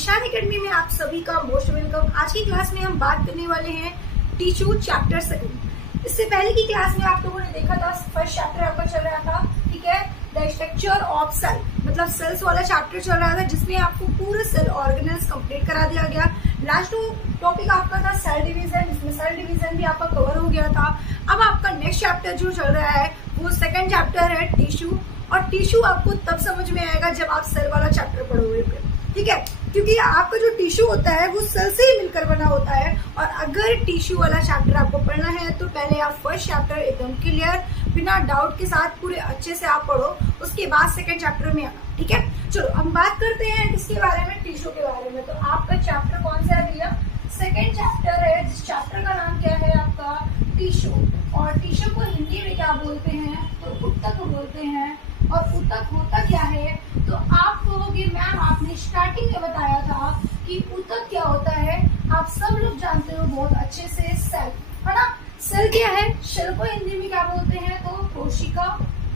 निशान एकेडमी में आप सभी का मोस्ट वेलकम। आज की क्लास में हम बात करने वाले हैं टिश्यू चैप्टर 7। इससे पहले की क्लास में आप लोगों ने देखा था फर्स्ट चैप्टर आपका चल रहा था, ठीक है, द स्ट्रक्चर ऑफ सेल, मतलब सेल्स वाला चैप्टर चल रहा था जिसमें आपको पूरे सेल ऑर्गेनेल्स कंप्लीट करा दिया गया। लास्ट टॉपिक आपका था सेल डिवीजन, इसमें सेल डिवीजन भी आपका कवर हो गया था। अब आपका नेक्स्ट चैप्टर जो चल रहा है वो सेकंड चैप्टर है टिश्यू, और टिश्यू आपको तब समझ में आएगा जब आप सेल वाला चैप्टर पढ़ोगे, ठीक है, क्योंकि आपका जो टिश्यू होता है वो सेल से ही मिलकर बना होता है। और अगर टिश्यू वाला चैप्टर आपको पढ़ना है तो पहले आप फर्स्ट चैप्टर एकदम क्लियर बिना डाउट के साथ पूरे अच्छे से आप पढ़ो, उसके बाद सेकंड चैप्टर में आना, ठीक है। चलो हम बात करते हैं किसके बारे में, टिश्यू के बारे में। तो आपका चैप्टर कौन सा है भैया? सेकंड चैप्टर है, जिस चैप्टर का नाम क्या है आपका? टिश्यू। और टिश्यू को हिंदी में क्या बोलते हैं? तो ऊतक बोलते हैं। और ऊतक होता क्या है? तो आप कहोगे मैम आपने स्टार्टिंग में बताया था कि ऊतक क्या होता है। आप सब लोग जानते हो बहुत अच्छे से, सेल, है ना। सेल क्या है? सेल को हिंदी में क्या बोलते हैं? तो कोशिका,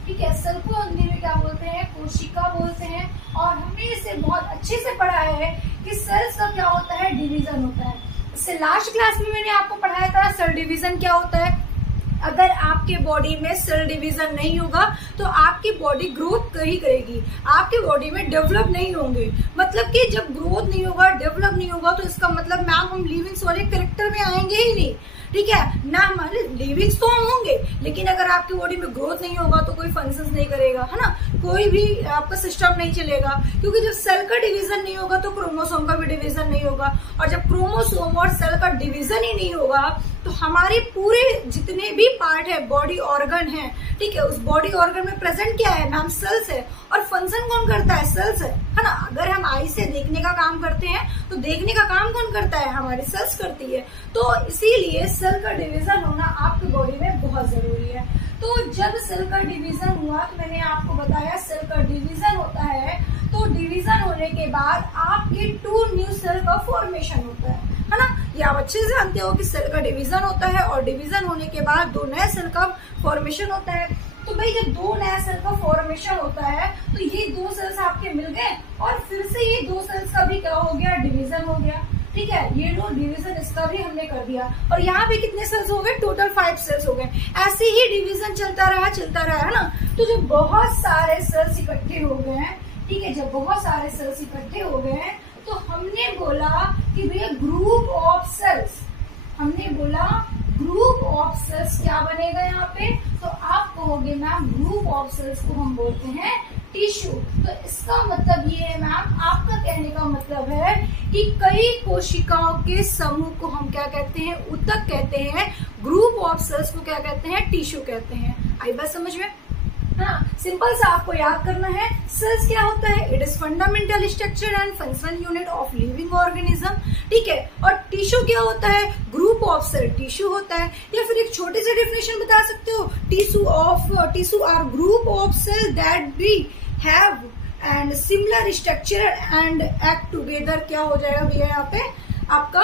ठीक है। सेल को हिंदी में क्या बोलते हैं? कोशिका बोलते हैं। और हमने इसे बहुत अच्छे से पढ़ा है कि सेल्स का क्या होता है? डिवीजन होता है। इससे लास्ट क्लास में मैंने आपको पढ़ाया था सेल डिवीजन क्या होता है। अगर आपके बॉडी में सेल डिवीजन नहीं होगा तो आपकी बॉडी ग्रोथ नहीं करेगी, आपकी बॉडी में डेवलप नहीं होंगे। मतलब कि जब ग्रोथ नहीं होगा, डेवलप नहीं होगा, तो इसका मतलब मैम हम लिविंग्स वाले कैरेक्टर में आएंगे ही नहीं, ठीक है ना। हमारे लिविंग्स तो हम होंगे, लेकिन अगर आपकी बॉडी में ग्रोथ नहीं होगा तो कोई फंक्शंस नहीं करेगा, है ना, कोई भी आपका सिस्टम नहीं चलेगा। क्योंकि जब सेल का डिवीजन नहीं होगा तो क्रोमोसोम का भी डिवीजन नहीं होगा, और जब क्रोमोसोम और सेल का डिवीजन ही नहीं होगा तो हमारे पूरे जितने भी पार्ट है, बॉडी ऑर्गन है, ठीक है, उस बॉडी ऑर्गन में प्रेजेंट क्या है मैम? सेल्स है। और फंक्शन कौन करता है? सेल्स है ना। अगर हम आई से देखने का काम करते हैं तो देखने का काम कौन करता है? हमारी सेल्स करती है। तो इसीलिए सेल का डिवीजन होना आपकी बॉडी में बहुत जरूरी है। तो जब सेल का डिवीजन हुआ तो मैंने आपको बताया सेल का डिवीजन होता है, तो डिवीजन होने के बाद आपके 2 न्यू सेल का फॉर्मेशन होता है ना। ये आप अच्छे से जानते हो कि सेल का डिवीजन होता है और डिवीजन होने के बाद 2 नए सेल का फॉर्मेशन होता है। तो भाई जब 2 नया सेल का फॉर्मेशन होता है तो ये 2 सेल्स आपके मिल गए और फिर से ये 2 सेल्स का भी क्या हो गया? डिवीजन हो गया, ठीक है। ये लो डिवीजन इसका भी हमने कर दिया। और यहाँ पे कितने सेल्स हो गए? टोटल 5 सेल्स हो गए। ऐसे ही डिवीजन चलता रहा, है ना। तो जब बहुत सारे सेल्स इकट्ठे हो गए हैं, ठीक है, जब बहुत सारे सेल्स इकट्ठे हो गए हैं तो हमने बोला कि भैया ग्रुप ऑफ सेल्स, हमने बोला ग्रुप ऑफ सेल्स क्या बनेगा यहाँ पे? तो आप कहोगे मैम ग्रुप ऑफ सेल्स को हम बोलते हैं टिश्यू। तो इसका मतलब ये है मैम, आपका कहने का मतलब है कि कई कोशिकाओं के समूह को हम क्या कहते हैं? ऊतक कहते हैं। ग्रुप ऑफ सेल्स को क्या कहते हैं? टिश्यू कहते हैं। आई बात समझ में? हाँ, सिंपल सा आपको याद करना है। सेल्स क्या होता है? It is fundamental structure and functional unit of living organism, ठीक है। और टिश्यू क्या होता है? ग्रुप ऑफ सेल टिश्यू होता है। या फिर एक छोटे से डेफिनेशन बता सकते हो, tissue are group of cell that be have and similar structure and act together. क्या हो जाएगा भैया यहाँ पे आपका?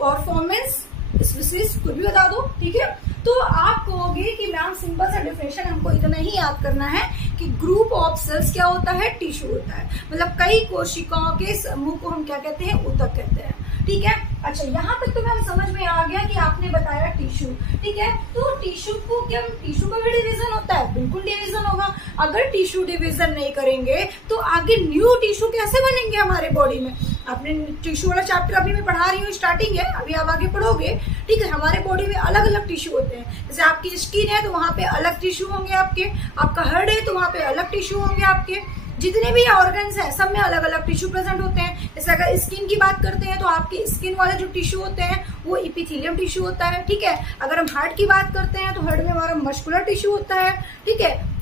परफॉर्मेंस स्पीसीज, कुछ भी बता दो, ठीक है। तो आप कहोगे कि मैम सिंपल सा डिफिनेशन हमको इतना ही याद करना है कि ग्रुप ऑफ सेल्स क्या होता है? टिश्यू होता है। मतलब कई कोशिकाओं के समूह को हम क्या कहते हैं? ऊतक कहते हैं, ठीक है। अच्छा, यहाँ तक तो मैम समझ में आ गया कि आपने बताया टिश्यू, ठीक है। तो टिश्यू को क्या, टिश्यू का भी डिवीजन होता है? बिल्कुल डिवीजन होगा। अगर टिश्यू डिवीजन नहीं करेंगे तो आगे न्यू टिश्यू कैसे बनेंगे हमारे बॉडी में? आपने टिश्यू वाला चैप्टर अभी मैं पढ़ा रही हूँ, स्टार्टिंग है, अभी आप आगे पढ़ोगे, ठीक है। हमारे बॉडी में अलग अलग टिश्यू होते हैं। जैसे आपकी स्किन है तो वहां पे अलग टिश्यू होंगे आपके, आपका हार्ट है तो वहां पे अलग टिश्यू होंगे आपके, जितने भी ऑर्गन्स हैं सब में अलग अलग टिश्यू प्रेजेंट होते हैं। जैसे अगर स्किन की बात करते हैं तो आपके स्किन वाले जो टिश्यू होते हैं वो इपिथेलियम टिश्यू होता है, ठीक है। अगर हम हार्ट की बात करते हैं तो हार्ट में हमारा मस्कुलर टिश्यू होता है, ठीक है।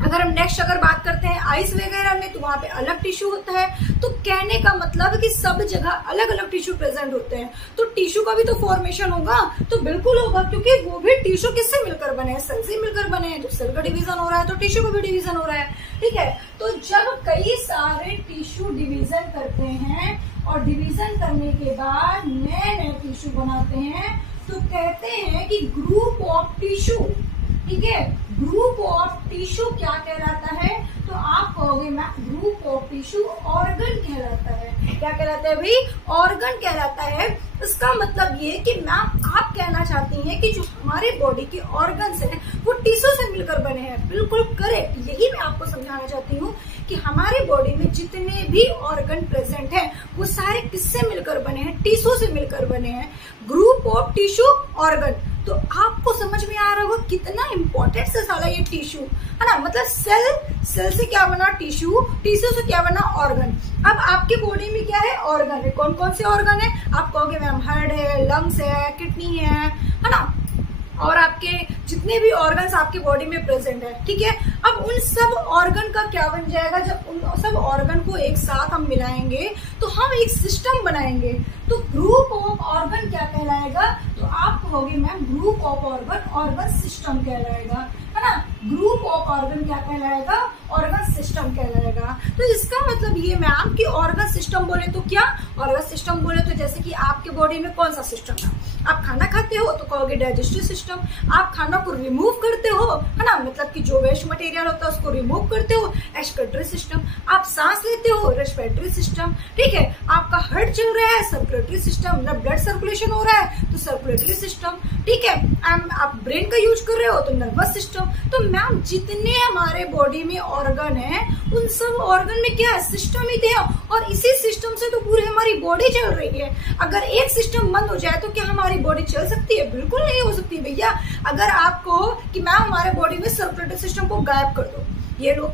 अगर हम नेक्स्ट अगर बात करते हैं आइस वगैरह में तो वहां पे अलग टिश्यू होता है। तो कहने का मतलब है कि सब जगह अलग अलग टिश्यू प्रेजेंट होते हैं। तो टिश्यू का भी तो फॉर्मेशन होगा, तो बिल्कुल होगा, क्योंकि वो भी टिश्यू किससे मिलकर बने हैं? सेल से मिलकर बने हैं। जब सेल का डिवीजन हो रहा है तो टिश्यू का भी डिवीजन हो रहा है, ठीक है। तो जब कई सारे टिश्यू डिवीजन करते हैं और डिवीजन करने के बाद नए नए टिश्यू बनाते हैं तो कहते हैं कि ग्रुप ऑफ टिश्यू, ठीक है। ग्रुप ऑफ टिश्यू क्या कहलाता है? तो आप कहोगे ma'am group of tissue organ कहलाता है। क्या कहलाता है भाई? ऑर्गन कहलाता है। इसका मतलब ये कि मैम आप कहना चाहती हैं कि जो हमारे बॉडी के ऑर्गन्स हैं वो टिश्यू से मिलकर बने हैं। बिल्कुल करेक्ट, यही मैं आपको समझाना चाहती हूँ कि हमारे बॉडी में जितने भी ऑर्गन प्रेजेंट हैं वो सारे किससे मिलकर बने हैं? टिश्यू से मिलकर बने हैं। Group of tissue organ. तो आपको समझ में आ रहा होगा कितना इंपॉर्टेंट से साला ये टिश्यू है ना। मतलब सेल से क्या बना? टिश्यू, टिश्यू से क्या बना? ऑर्गन। अब आपके बॉडी में क्या है? ऑर्गन है। कौन कौन से ऑर्गन है? आप कहोगे मैम हार्ट है, लंग्स है, किडनी है ना, और आपके जितने भी ऑर्गन्स आपके बॉडी में प्रेजेंट है, ठीक है। अब उन सब ऑर्गन का क्या बन जाएगा? जब उन सब ऑर्गन को एक साथ हम मिलाएंगे तो हम एक सिस्टम बनाएंगे। तो ग्रुप ऑफ ऑर्गन क्या कहलाएगा? तो आप कहोगे ma'am group of organ, organ system कहलाएगा, है ना। ग्रुप ऑफ ऑर्गन क्या कहलाएगा? ऑर्गन सिस्टम कहलाएगा। तो इसका मतलब ये मैम कि ऑर्गन सिस्टम बोले तो क्या? ऑर्गन सिस्टम बोले तो जैसे कि आपके बॉडी में कौन सा सिस्टम है? आप खाना खाते हो तो कहोगे डाइजेस्टिव सिस्टम। आप खाना को रिमूव करते हो, है ना, मतलब कि जो वेस्ट मटेरियल होता है उसको रिमूव करते हो, एक्सक्रीटरी सिस्टम। आप सांस लेते हो, रेस्पिरेटरी सिस्टम, ठीक है। आपका हार्ट चल रहा है, सर्कुलेटरी सिस्टम, मतलब ब्लड सर्कुलेशन हो रहा है तो सर्कुलेटरी सिस्टम, ठीक है। आप ब्रेन का यूज कर रहे हो तो नर्वस सिस्टम। तो मैम जितने हमारे बॉडी में ऑर्गन है उन सब ऑर्गन में क्या है? सिस्टम ही थे, और इसी सिस्टम से तो पूरी हमारी बॉडी चल रही है। अगर एक सिस्टम बंद हो जाए तो क्या हमारी बॉडी चल सकती है? बिल्कुल नहीं हो सकती भैया। अगर आपको कि मैम हमारे बॉडी में सर्कुलेटरी सिस्टम को गायब कर दो, ये लो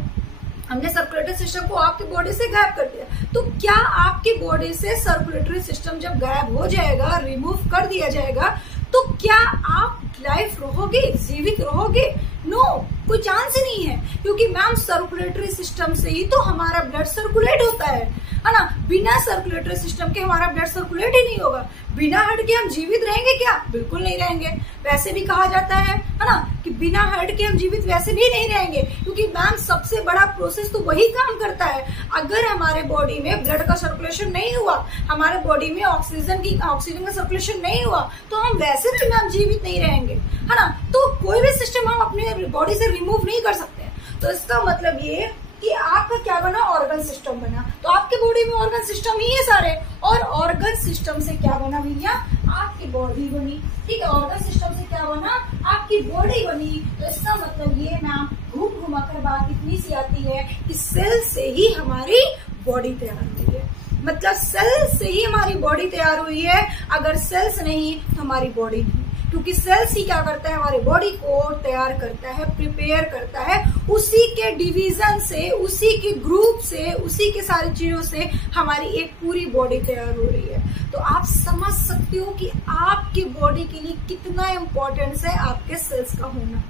हमने सर्कुलेटरी सिस्टम को आपकी बॉडी से गायब कर दिया, तो क्या आपकी बॉडी से सर्कुलेटरी सिस्टम जब गायब हो जाएगा, रिमूव कर दिया जाएगा, तो क्या आप लाइफ रहोगे, जीवित रहोगे? नो, कोई चांस ही नहीं है, क्योंकि मैम सर्कुलेटरी सिस्टम से ही तो हमारा ब्लड सर्कुलेट होता है ना। बिना सर्कुलेटरी सिस्टम के हमारा ब्लड सर्कुलेट ही नहीं होगा। बिना हार्ट के हम जीवित रहेंगे क्या? बिल्कुल नहीं रहेंगे। वैसे भी कहा जाता है ना, कि बिना हार्ट के हम जीवित वैसे भी नहीं रहेंगे, क्योंकि मैम सबसे बड़ा प्रोसेस तो वही काम करता है। अगर हमारे बॉडी में ब्लड का सर्कुलेशन नहीं हुआ, हमारे बॉडी में ऑक्सीजन का सर्कुलेशन नहीं हुआ, तो हम वैसे भी मैम जीवित नहीं रहेंगे, है ना। तो कोई भी सिस्टम हम अपने बॉडी से रिमूव नहीं कर सकते। तो इसका मतलब ये कि आपका क्या बना? ऑर्गन सिस्टम बना। तो आपकी बॉडी में ऑर्गन सिस्टम ही है सारे, और ऑर्गन सिस्टम से क्या बना भैया? आपकी बॉडी बनी, ठीक है। ऑर्गन सिस्टम से क्या बना? आपकी बॉडी बनी। तो इसका मतलब ये मैम घूम घुमाकर बात इतनी सी आती है कि सेल से ही हमारी बॉडी तैयार हुई है। मतलब सेल से ही हमारी बॉडी तैयार हुई है। अगर सेल्स नहीं तो हमारी बॉडी नहीं, क्योंकि सेल्स ही क्या करता है? हमारी बॉडी को तैयार करता है, प्रिपेयर करता है। उसी के डिवीजन से, उसी के ग्रुप से, उसी के सारी चीजों से हमारी एक पूरी बॉडी तैयार हो रही है। तो आप समझ सकते हो कि आपकी बॉडी के लिए कितना इम्पोर्टेंस है आपके सेल्स का होना।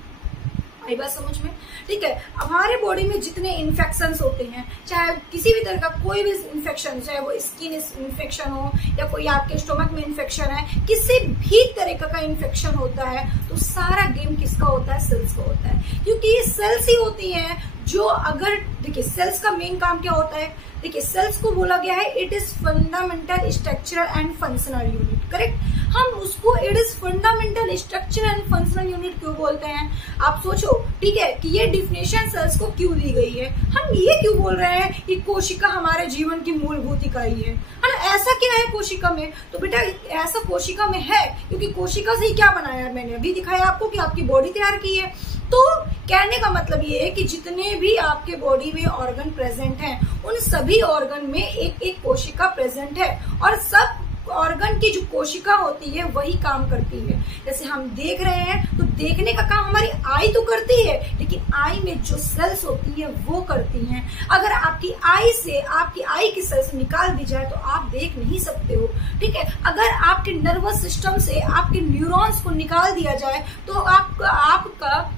आई बात समझ में? ठीक है। हमारे बॉडी में जितने इन्फेक्शंस होते हैं, चाहे किसी भी तरह का कोई भी इन्फेक्शन, चाहे वो स्किन इन्फेक्शन हो या कोई आपके स्टोमक में इन्फेक्शन है, किसी भी तरह का इन्फेक्शन होता है, तो सारा गेम किसका होता है? सेल्स का होता है। क्योंकि ये सेल्स ही होती हैं जो, अगर देखिए सेल्स का मेन काम क्या होता है? देखिए सेल्स को बोला गया है it is fundamental structural and functional unit, correct. हम उसको it is fundamental structural and functional unit क्यों बोलते हैं? आप सोचो, ठीक है, कि ये डिफिनेशन सेल्स को क्यों दी गई है? हम ये क्यों बोल रहे हैं कि कोशिका हमारे जीवन की मूलभूत इकाई है ना? ऐसा क्या है कोशिका में? तो बेटा ऐसा कोशिका में है क्योंकि कोशिका से ही क्या बनाया? मैंने अभी दिखाया आपको कि आपकी बॉडी तैयार की है। तो कहने का मतलब ये है कि जितने भी आपके बॉडी में ऑर्गन प्रेजेंट हैं, उन सभी ऑर्गन में एक एक कोशिका प्रेजेंट है, और सब ऑर्गन की जो कोशिका होती है वही काम करती है। जैसे हम देख रहे हैं तो देखने का काम हमारी आई तो करती है, लेकिन आई में जो सेल्स होती है वो करती हैं। अगर आपकी आई की सेल्स निकाल दी जाए तो आप देख नहीं सकते हो, ठीक है। अगर आपके नर्वस सिस्टम से आपके न्यूरॉन्स को निकाल दिया जाए तो आपका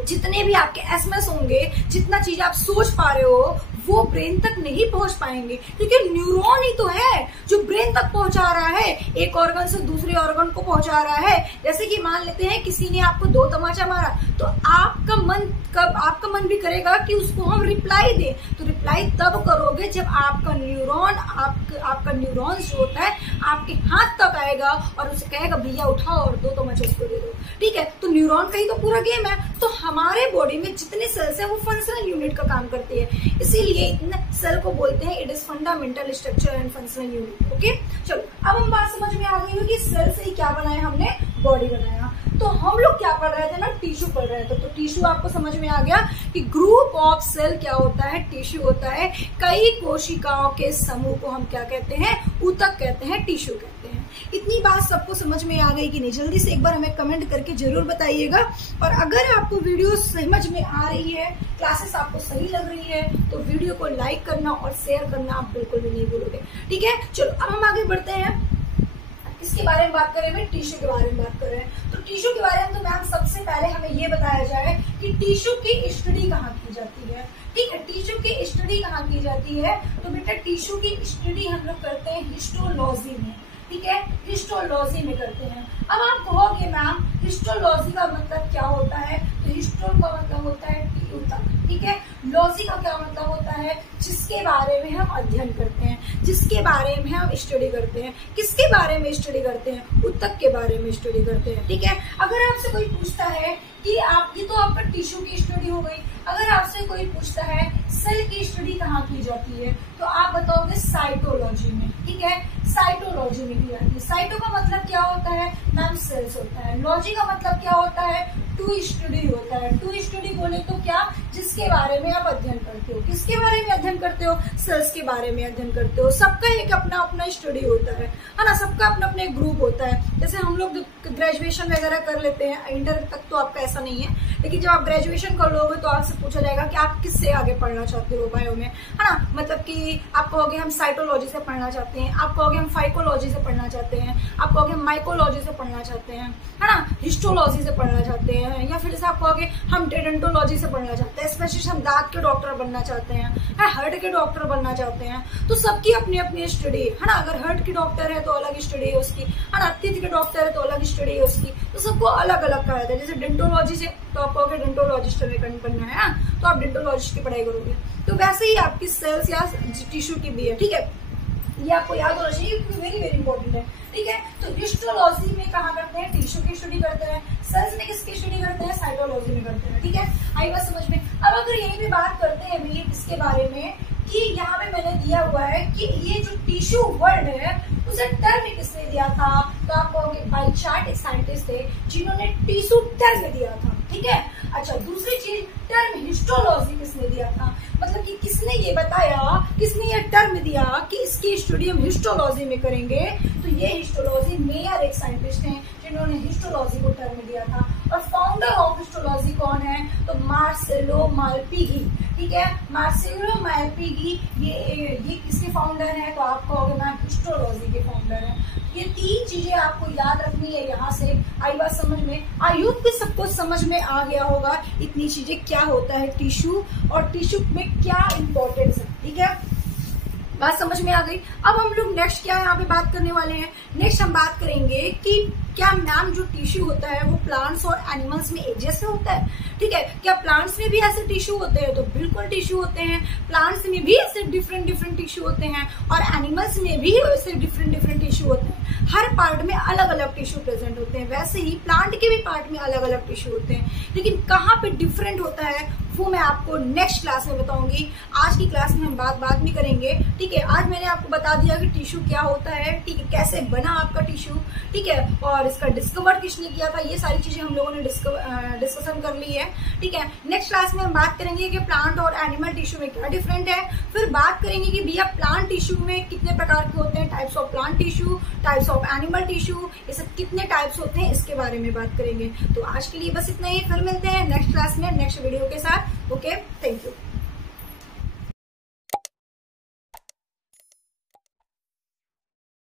जितने भी आपके एसएमएस होंगे, जितना चीज आप सोच पा रहे हो वो ब्रेन तक नहीं पहुंच पाएंगे, क्योंकि न्यूरॉन ही तो है जो ब्रेन तक पहुंचा रहा है, एक ऑर्गन से दूसरे ऑर्गन को पहुंचा रहा है। जैसे कि मान लेते हैं किसी ने आपको 2 तमाचा मारा, तो आपका मन भी करेगा कि उसको हम रिप्लाई दें, तो रिप्लाई तब करोगे जब आपका न्यूरॉन आपका न्यूरॉन जो होता है आपके हाथ तक आएगा और उसे कहेगा भैया उठाओ और दो तो मुझे उसको दे दो। ठीक है, तो न्यूरॉन का ही तो पूरा गेम है। तो हमारे बॉडी में जितने सेल्स है वो फंक्शनल यूनिट का काम करती है, इसीलिए इतने सेल को बोलते हैं it is fundamental structure and functional unit. Okay, चलो अब हम बात समझ में आ गई हो कि सेल से ही क्या बनाया हमने, बॉडी बनाया। तो हम लोग क्या पढ़ रहे थे ना, टिश्यू पढ़ रहे थे। तो टिश्यू आपको समझ में आ गया कि ग्रुप ऑफ सेल क्या होता है, टिश्यू होता है। कई कोशिकाओं के समूह को हम क्या कहते हैं, ऊतक कहते हैं, टिश्यू कहते हैं। इतनी बात सबको समझ में आ गई कि नहीं? जल्दी से एक बार हमें कमेंट करके जरूर बताइएगा। और अगर आपको वीडियो समझ में आ रही है, क्लासेस आपको सही लग रही है, तो वीडियो को लाइक करना और शेयर करना आप बिल्कुल भी नहीं भूलोगे। ठीक है, चलो अब हम आगे बढ़ते हैं। इसके बारे में बात करें, टिश्यू के बारे में बात कर रहे हैं। तो टिश्यू के बारे में तो मैम सबसे पहले हमें ये बताया जाए कि टिश्यू की स्टडी कहाँ की जाती है। ठीक है, टिश्यू की स्टडी कहाँ की जाती है? तो बेटा टिश्यू की स्टडी हम लोग करते हैं हिस्टोलॉजी में। ठीक है, हिस्टोलॉजी में करते हैं। अब आप कहोगे मैम हिस्टोलॉजी का मतलब क्या होता है? तो हिस्टोल का मतलब होता है ऊतक। ठीक है, लॉजी का क्या मतलब होता है? जिसके बारे में हम अध्ययन करते हैं, जिसके बारे में हम स्टडी करते हैं। किसके बारे में स्टडी करते हैं? ऊतक के बारे में स्टडी करते हैं। ठीक है, अगर आपसे कोई पूछता है कि आप, ये तो आपका टिश्यू की स्टडी हो गई। अगर आपसे कोई पूछता है सेल की स्टडी कहाँ की जाती है, तो आप बताओगे साइटोलॉजी में। ठीक है, साइटोलॉजी में की जाती है। साइटो का मतलब क्या होता है मैम? सेल्स होता है। लॉजी का मतलब क्या होता है? टू स्टडी होता है। टू स्टडी बोले तो क्या? जिसके बारे में आप अध्ययन करते हो। किसके बारे में अध्ययन करते हो? सेल्स के बारे में अध्ययन करते हो। सबका एक अपना अपना स्टडी होता है ना, सबका अपना अपना एक ग्रुप होता है। जैसे हम लोग ग्रेजुएशन वगैरह कर लेते हैं, इंटर तक तो आपका ऐसा नहीं है, लेकिन जब आप ग्रेजुएशन कर लोगे तो आपसे पूछा जाएगा कि आप किससे आगे पढ़ना चाहते हो बायो में, है ना। मतलब कि आप कहोगे हम साइटोलॉजी से पढ़ना चाहते हैं, आप कहोगे हम फाइकोलॉजी से पढ़ना चाहते हैं, आप कहोगे हम माइकोलॉजी से पढ़ना चाहते हैं, है ना, हिस्टोलॉजी से पढ़ना चाहते हैं, या फिर जैसे आप कहोगे हम डेंटोलॉजी से पढ़ना चाहते हैं, स्पेशलिस्ट हम दांत के डॉक्टर बनना चाहते हैं, हार्ट के डॉक्टर बनना चाहते हैं। तो सबकी अपनी अपनी स्टडी है ना। अगर हार्ट की डॉक्टर है तो अलग स्टडी है उसकी, है ना। तिथ के डॉक्टर है तो अलग स्टडी है उसकी। तो सबको अलग अलग कहा जाता है। जैसे डेंटोलॉजी से तो आप कहोगे डेंटोलॉजिस्ट बनना है ना, तो आप डेंटोलॉजिस्ट की पढ़ाई करोगे। तो वैसे ही आपकी सेल्स या टिश्यू की भी है। ठीक है, ये आपको याद होना चाहिए, वेरी वेरी इंपॉर्टेंट है। ठीक है, तो हिस्टोलॉजी में कहाँ करते हैं? टिश्यू की स्टडी करते हैं। सेल्स में किसकी स्टडी करते हैं? साइटोलॉजी में करते हैं। ठीक है, आई बात समझ में। अब अगर यही भी बात करते हैं भैया इसके बारे में कि यहाँ पे मैंने दिया हुआ है कि ये जो टिश्यू वर्ड है उसे टर्म किसने दिया था? तो आप कहोगे बाई चार्ट एक साइंटिस्ट थे जिन्होंने टिश्यू टर्म दिया था। ठीक है, अच्छा दूसरी चीज टर्म हिस्टोलॉजी किसने दिया था? मतलब कि किसने ये बताया, किसने ये टर्म दिया कि इसकी स्टडी हम हिस्टोलॉजी में करेंगे? तो ये हिस्टोलॉजी मेयर एक साइंटिस्ट हैं जिन्होंने हिस्टोलॉजी को टर्म दिया था। और फाउंडर ऑफ हिस्टोलॉजी कौन है? तो मार्सेलो मालपीगी। ठीक है, मार्सेलो मालपीगी ये किसके फाउंडर हैं? तो आप कहोगे मैम हिस्टोलॉजी के फाउंडर हैं। ये तीन चीजें आपको याद रखनी है यहाँ से। आई बात समझ में? आई होप कि सबको समझ में आ गया होगा इतनी चीजें, क्या होता है टिश्यू और टिश्यू में क्या इंपॉर्टेंस है। ठीक है, बात समझ में आ गई। अब हम लोग नेक्स्ट क्या यहाँ पे बात करने वाले हैं? नेक्स्ट हम बात करेंगे कि क्या मैम जो टिश्यू होता है वो प्लांट्स और एनिमल्स में एक जैसे होता है? ठीक है, क्या प्लांट्स में भी ऐसे टिश्यू होते हैं? तो बिल्कुल टिश्यू होते हैं। प्लांट्स में भी ऐसे डिफरेंट डिफरेंट टिश्यू होते हैं और एनिमल्स में भी ऐसे डिफरेंट डिफरेंट टिश्यू होते हैं। हर पार्ट में अलग अलग टिश्यू प्रेजेंट होते हैं। वैसे ही प्लांट के भी पार्ट में अलग अलग टिश्यू होते हैं, लेकिन कहाँ पे डिफरेंट होता है वो मैं आपको नेक्स्ट क्लास में बताऊंगी। आज की क्लास में हम बात में करेंगे। ठीक है, आज मैंने आपको बता दिया कि टिश्यू क्या होता है, ठीक है, कैसे बना आपका टिश्यू, ठीक है, और इसका डिस्कवर किसने किया था, ये सारी चीजें हम लोगों ने डिस्कशन कर ली है। ठीक है, नेक्स्ट क्लास में हम बात करेंगे कि प्लांट और एनिमल टिश्यू में क्या डिफरेंट है। फिर बात करेंगे कि भैया प्लांट टिश्यू में कितने प्रकार के होते हैं, types of plant tissue, types of animal tissue, ये सब कितने टाइप्स होते हैं इसके बारे में बात करेंगे। तो आज के लिए बस इतना ही, फिर मिलते हैं नेक्स्ट क्लास में नेक्स्ट वीडियो के साथ। Okay, thank you.